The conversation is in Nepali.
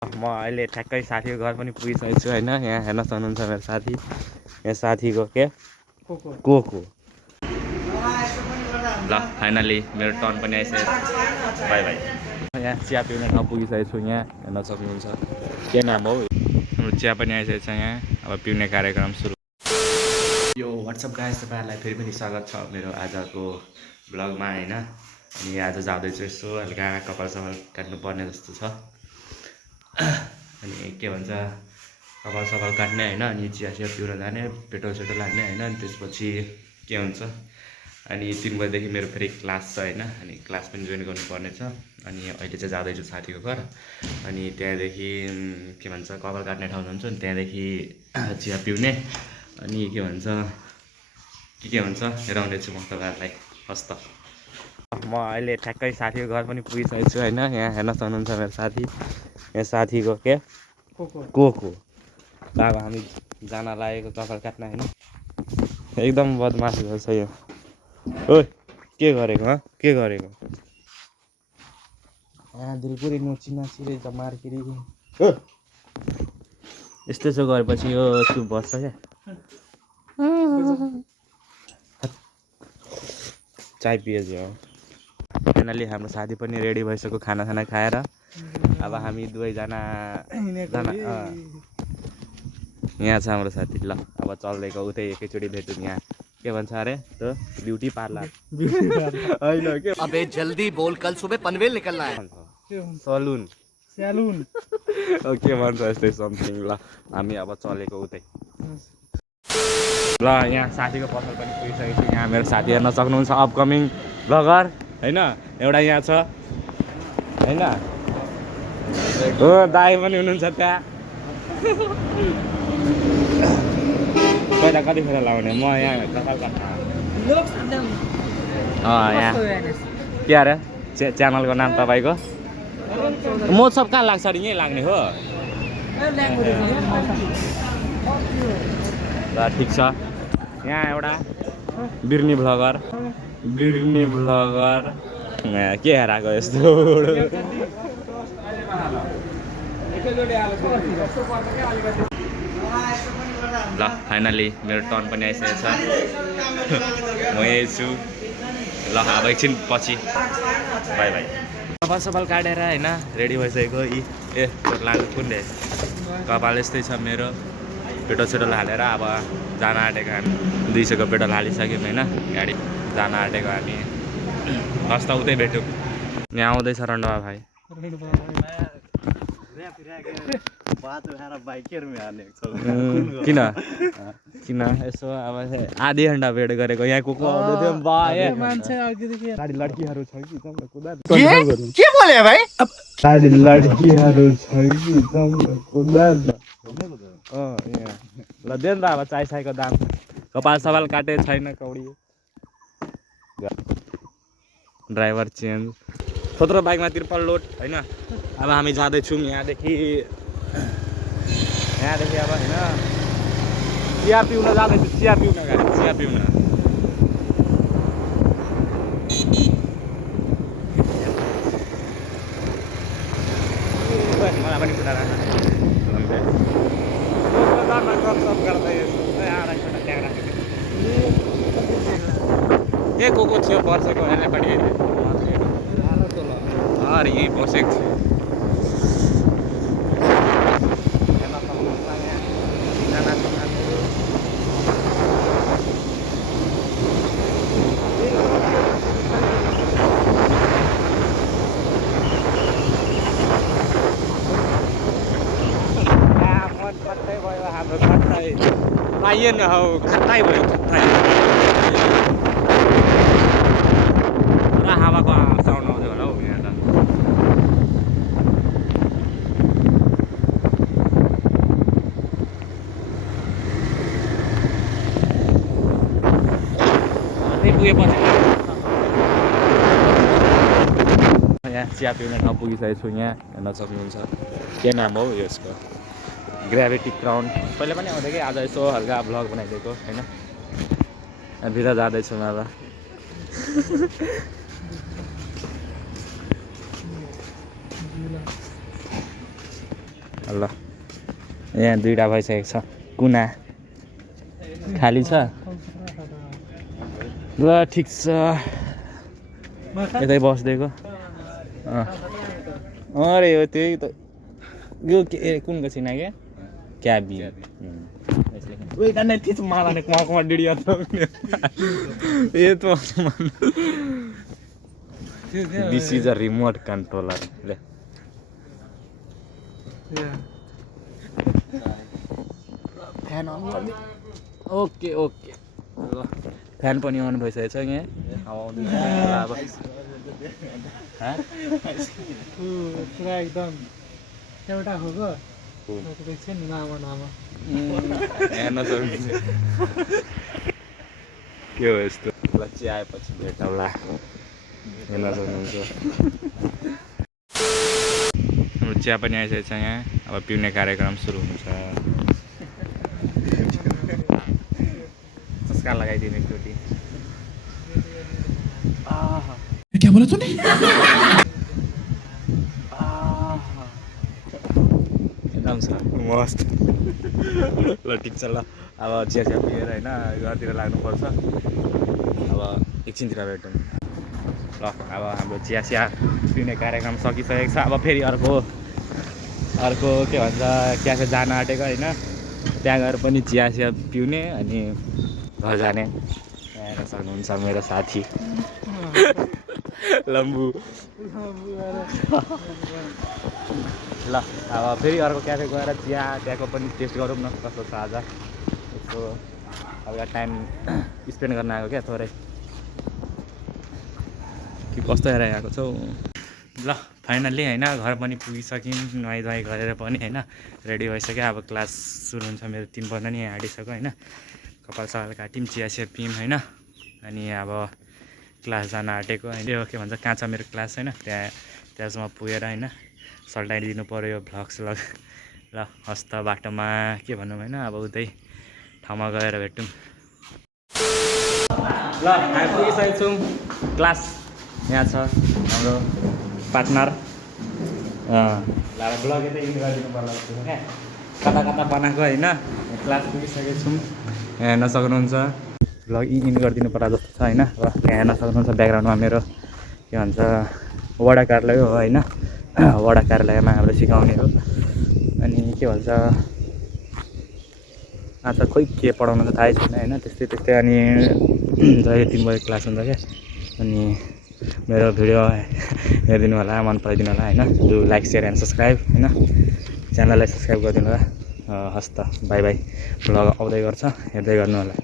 म अहिले ठ्याक्कै साथीको घर पनि पुगिसकेको छु होइन। यहाँ हेर्न सक्नुहुन्छ मेरो साथी, यहाँ साथीको के कोको ल फाइनली मेरो टर्न पनि आइसक्यो। By by. यहाँ चिया पिउने ठाउँ पुगिसकेको छु। यहाँ हेर्न सक्नुहुन्छ के नाम हो हाम्रो चिया पनि आइसकेको छ। यहाँ अब पिउने कार्यक्रम सुरु। यो वाट्सएप गाइस, तपाईँहरूलाई फेरि पनि स्वागत छ मेरो आजको ब्लगमा होइन। अनि आज जाँदैछु यसो हल्का कपाल सपाल काट्नुपर्ने जस्तो छ। अनि के भन्छ कपाल सपाल काट्ने होइन, अनि चिया चिया पिउन जाने, पेट्रोल सेट्रोल हाल्ने होइन। अनि त्यसपछि के हुन्छ, अनि 3 बजीदेखि मेरो फेरि क्लास छ होइन। अनि क्लास पनि जोइन गर्नुपर्ने छ। अनि अहिले चाहिँ जाँदैछु साथीको घर। अनि त्यहाँदेखि के भन्छ कपाल काट्ने ठाउँ जान्छु। अनि त्यहाँदेखि चिया पिउने, अनि के भन्छ हेराउनेछु म तपाईँहरूलाई। हस् त। म अहिले ठ्याक्कै साथीको घर पनि पुगिसकेको छु होइन। यहाँ हेर्न सक्नुहुन्छ मेरो साथी, यहाँ साथीको के कोको। अब हामी जान लागेको कपाल काट्न होइन। एकदम बदमास गर्छ यो। ओ के गरेको के गरेको दिलपुरी नोची नाची रहेछ मार्केरी। यस्तो यसो गरेपछि यो चुप बस्छ क्या। चाय पिएछ हो। फाइनली हाम्रो साथी पनि रेडी भइसक्यो खानासाना खाएर। अब हामी दुवैजना यहाँ छ हाम्रो साथी। ल अब चल्दैको उतै एकैचोटि भेटौँ। यहाँ के भन्छ अरे त ब्युटी पार्लर होइन के। अबे जल्दी बोल, कल सुबह पनवेल निकलना है। सलुन के भन्छ यस्तै समथिङ। ल हामी अब चलेको उतै। ल यहाँ साथीको पसल पनि पुगिसकेको छु। यहाँ मेरो साथी हेर्न सक्नुहुन्छ अपकमिङ ब्लगर होइन। एउटा यहाँ छ होइन, हो दाई पनि हुनुहुन्छ त्यहाँ। पहिला कतिखेर लाउने म यहाँ कपाल काट्न। यहाँ के अरे च्यानलको नाम तपाईँको? म सब कहाँ लाग्छ अरे? यहीँ लाग्ने हो। ल ठिक छ। यहाँ एउटा बिर्नी भ्लगर के हेराएको यस्तो। ल फाइनली मेरो टर्न पनि आइसकेको छ। म यही छु। ल अब एकछिन पछि बाई बाई। कपाल सपाल काटेर होइन रेडी भइसकेको। ए लानु कुन रे कपाल यस्तै छ मेरो। पेट्रोल सेट्रोल हालेर अब जान आँटेको हामी। 200 को पेट्रोल हालिसक्यौँ होइन। गाडी जान आँटेको हामी। हस् त उतै भेट्यौँ। यहाँ आउँदैछ रन्डवा भाइ। किन यसो अब आधी घन्टा वेट गरेको। यहाँ को आउँदै थियो लड्कीहरू छ कि के बोले भाई? लड्कीहरू छ कि ल दे न त अब चाय साईको दाम। कपाल सपाल काटे छैन कौडी। ड्राइभर चेन्ज थोत्रो बाइकमा त्रिपल लोड होइन। अब हामी जाँदैछौँ यहाँदेखि अब होइन चिया पिउन जाँदैछु। चिया पिउन मलाई पनि खुट्टा राख्न ए को थियो वर्षको हेर्नेपट्टि अरे यहीँ बसेको छु। आइए न हौ खत्तै भयो खत्तै। पुरा हावाको साउन्ड आउँदै होला हौ यहाँ त। पुगेपछि यहाँ चिया पिउने ठाउँ पुगिसकेको छु। यहाँ हेर्न सक्नुहुन्छ के नाम हो यसको? Gravity crown. पहिला पनि आउँथ्यो कि आज यसो हल्का भ्लग बनाइदिएको होइन। भित्र जाँदैछु म अब। ल यहाँ दुईवटा भइसकेको छ कुना खाली छ ल ठिक छ यतै बसिदिएको अरे हो त्यही त यो के कुनको छिना क्या क्याबी Wait, and it is mal and come did you This is a remote controller. Yeah. Fan on. Okay, okay. Fan पनि अन भइसकेछ यहाँ अब पुरा एकदम एउटा हो गो एकछिन नाम हेर्न सक्नुहुन्छ के हो यस्तो ल चिया आएपछि भेटौँला हेर्न सक्नुहुन्छ हाम्रो चिया पनि आइसकेको छ यहाँ अब पिउने कार्यक्रम सुरु हुन्छ चस्का लगाइदिनु एकचोटि क्या बोला तूने एकदम छ मस्त ल ठिक छ ल अब चिया पिएर होइन घरतिर लाग्नुपर्छ अब एकछिनतिर भेटौँ ल अब हाम्रो चिया पिउने कार्यक्रम सकिसकेको छ अब फेरि अर्को के भन्छ क्याफे जान आँटेको होइन त्यहाँ गएर पनि चिया पिउने अनि घर जाने हेर्न सक्नुहुन्छ मेरो साथी लम्बु ल अब फेरि अर्को क्याफे गएर चिया त्यहाँको पनि टेस्ट गरौँ न कस्तो छ आज यसो अब टाइम स्पेन्ड गर्न आएको क्या थोरै कि कस्तो हेरेर आएको छौ ल फाइनल्ली होइन घर पनि पुगिसक्यौँ नुहाइधुवाइ गरेर पनि होइन रेडी भइसक्यो अब क्लास सुरु हुन्छ मेरो 3 बज्न नि आँटिसक्यो होइन कपाल सकाल काट्यौँ चिया पियौँ होइन अनि अब क्लास जान आँटेको होइन यो के भन्छ कहाँ छ मेरो क्लास होइन त्यहाँसम्म पुगेर होइन सल्टाइदिनु पऱ्यो यो भ्लग्स ल हस्त बाटोमा के भनौँ होइन अब उतै ठाउँमा गएर भेटौँ ल हामी पुगिसकेको छौँ क्लास यहाँ छ हाम्रो पार्टनर ल ब्लग यतै इन गरिदिनु पर्ला क्या कता कता बनाएको होइन क्लास पुगिसकेको छौँ हेर्न सक्नुहुन्छ ब्लग इन गरिदिनु पर्ला जस्तो छ होइन र त्यहाँ हेर्न सक्नुहुन्छ ब्याकग्राउन्डमा मेरो के भन्छ वडा कार्यालय हो होइन वडा कार्यालयमा हाम्रो सिकाउने हो अनि के भन्छ आज खोइ के पढाउनु त थाहै छैन होइन त्यस्तै अनि जहिले 3 बजे क्लास हुन्छ क्या अनि मेरो भिडियो हेरिदिनु होला मन पराइदिनु होला होइन do like share and subscribe होइन च्यानललाई सब्सक्राइब गरिदिनु होला हस् त बाई बाई ब्लग आउँदै गर्छ हेर्दै गर्नु होला